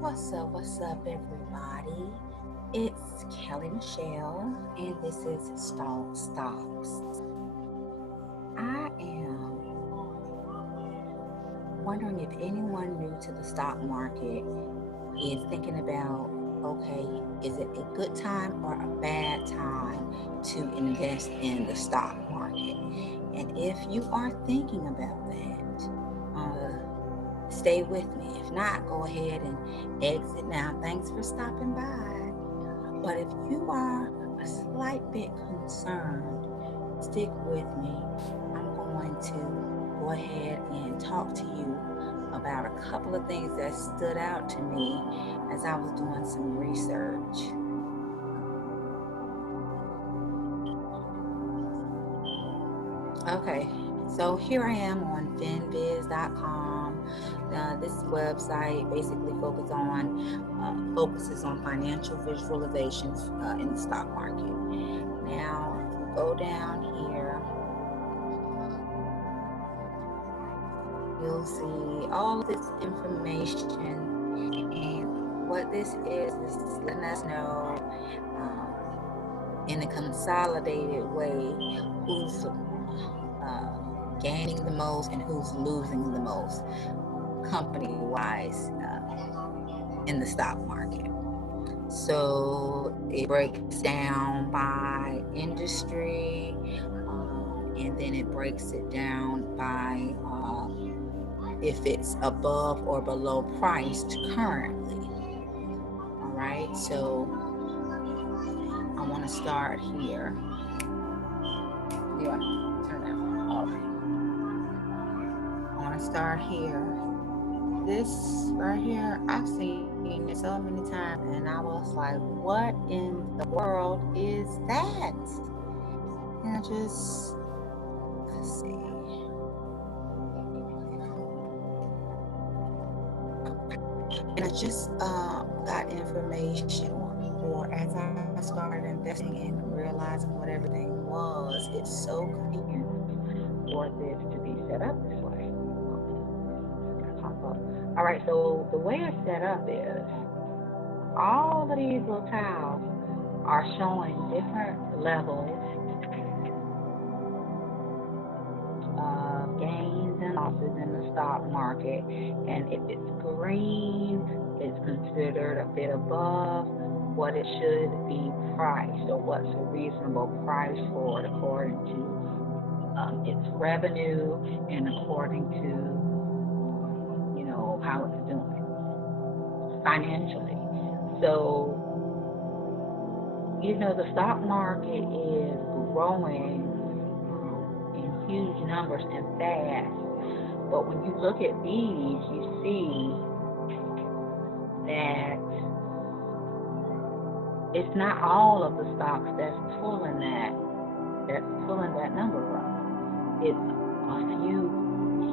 What's up, everybody? It's Kelly Michelle, and this is Stocks. I am wondering if anyone new to the stock market is thinking about, okay, is it a good time or a bad time to invest in the stock market? And if you are thinking about that, stay with me. If not, go ahead and exit now. Thanks for stopping by. But if you are a slight bit concerned, stick with me. I'm going to go ahead and talk to you about a couple of things that stood out to me as I was doing some research. Okay, so here I am on finviz.com. This website basically focuses on financial visualizations in the stock market. Now, if you go down here, you'll see all of this information, and what this is letting us know in a consolidated way who's gaining the most and who's losing the most company wise in the stock market. So it breaks down by industry, and then it breaks it down by if it's above or below priced currently. All right, so I want to start here. Yeah, turn down. I want to start here. This right here, I've seen it so many times, and I was like, what in the world is that? And I just, let's see. And I just got information, or as I started investing and realizing what everything was, it's so convenient for this to be set up this way. All right, so the way it's set up is all of these little tiles are showing different levels of gains and losses in the stock market. And if it's green, it's considered a bit above what it should be priced, or what's a reasonable price for it according to its revenue and according to, how it's doing financially. So, the stock market is growing in huge numbers and fast. But when you look at these, you see that it's not all of the stocks that's pulling that number up. It's a few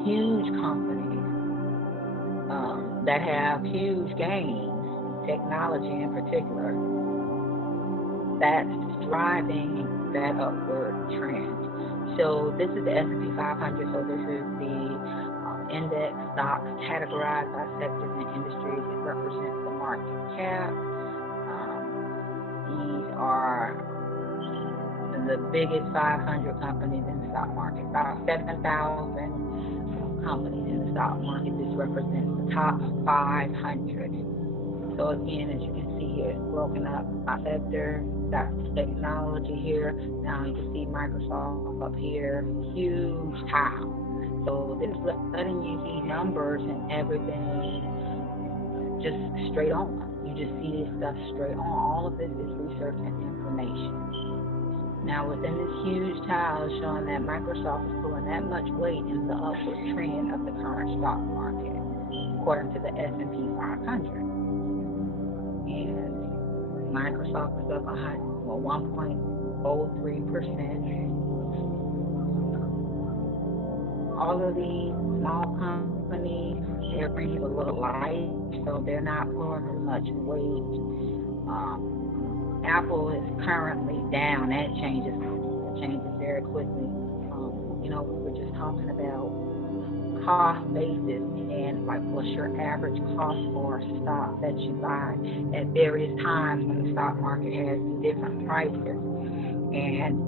huge companies that have huge gains, technology in particular, that's driving that upward trend. So this is the S&P 500. So this is the index stocks categorized by sectors and industries. It represents the market cap. These are the biggest 500 companies in the stock market. About 7,000 companies in the stock market. This represents the top 500. So again, as you can see here, it's broken up by sector. Got technology here. Now you can see Microsoft up here. Huge tile. So this is letting you see numbers and everything just straight on. You just see this stuff straight on. All of this is research and information. Now within this huge tile showing that Microsoft is pulling that much weight in the upward trend of the current stock market, according to the S&P 500. And Microsoft is up 1.03%. All of these small companies, they're bringing a little light, so they're not pulling as much weight. Apple is currently down. That changes very quickly. We were just talking about cost basis and like what's your average cost for a stock that you buy at various times when the stock market has different prices. And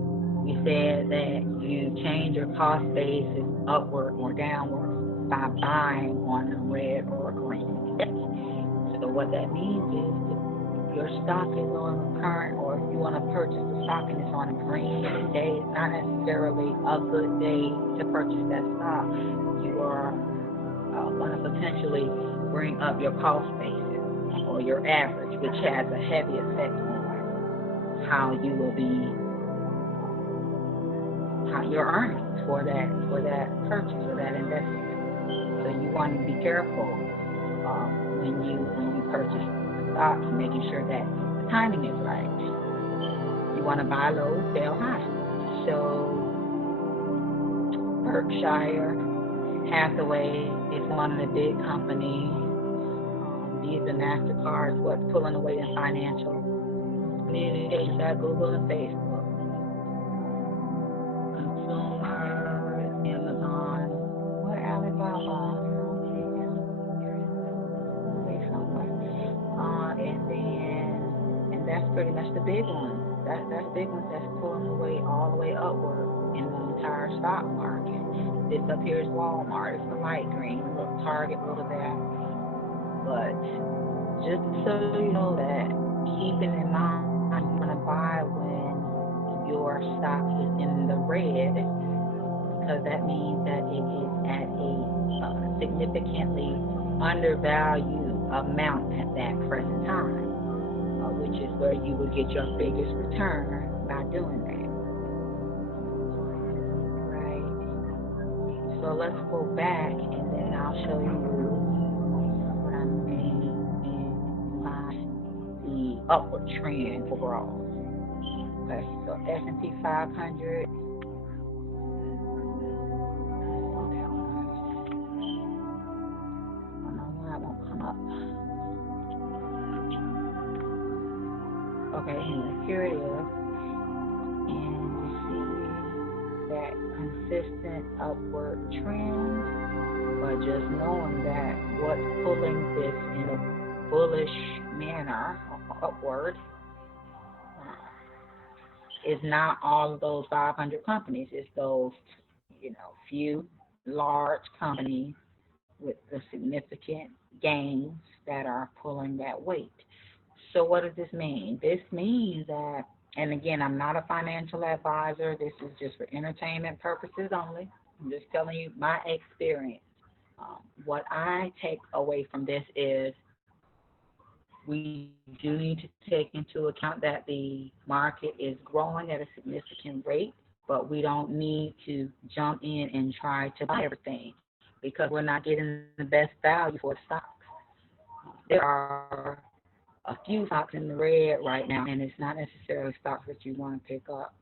you said that you change your cost basis upward or downward by buying on a red or green day. So what that means is if your stock is on a current, or if you want to purchase the stock and it's on a green day, it's not necessarily a good day to purchase that stock. You are going to potentially bring up your cost basis or your average, which has a heavy effect on how you will be, how your earnings for that purchase or that investment. So you want to be careful when you purchase stocks, making sure that the timing is right. You want to buy low, sell high. So Berkshire Hathaway is one of the big companies. Visa, MasterCard is what's pulling away in financial communications at Google and Facebook. Consumer, Amazon, what Alibaba? Away somewhere. And that's pretty much the big ones. That's big ones that's pulling away all the way upward in the entire stock market. This up here is Walmart. It's the light green. Look, Target, little there. But just so you know that, keeping in mind you want to buy when your stock is in the red, because that means that it is at a significantly undervalued amount at that present time, which is where you will get your biggest return by doing that. Right. So let's go back and then I'll show you what I mean by the upward trend overall. Okay, so S&P 500. I don't know why it won't come up. Okay, anyway, here it is. And you see that consistent upward trend, but just knowing that what's pulling this in a bullish manner upward is not all of those 500 companies. It's those, few large companies with the significant gains that are pulling that weight. So what does this mean? This means that, and again, I'm not a financial advisor. This is just for entertainment purposes only. I'm just telling you my experience. What I take away from this is we do need to take into account that the market is growing at a significant rate, but we don't need to jump in and try to buy everything because we're not getting the best value for the stocks. There are a few stocks in the red right now, and it's not necessarily stocks that you want to pick up.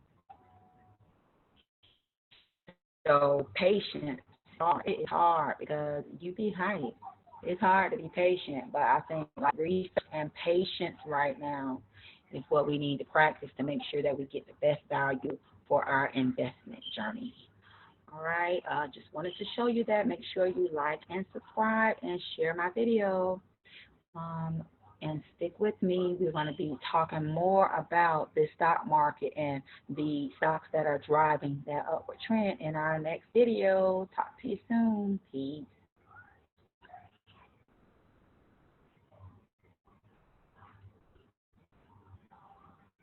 So patience, it's hard because you be hyped. It's hard to be patient, but I think like research and patience right now is what we need to practice to make sure that we get the best value for our investment journey. All right, just wanted to show you that. Make sure you like and subscribe and share my video. And stick with me. We're going to be talking more about the stock market and the stocks that are driving that upward trend in our next video. Talk to you soon. Peace.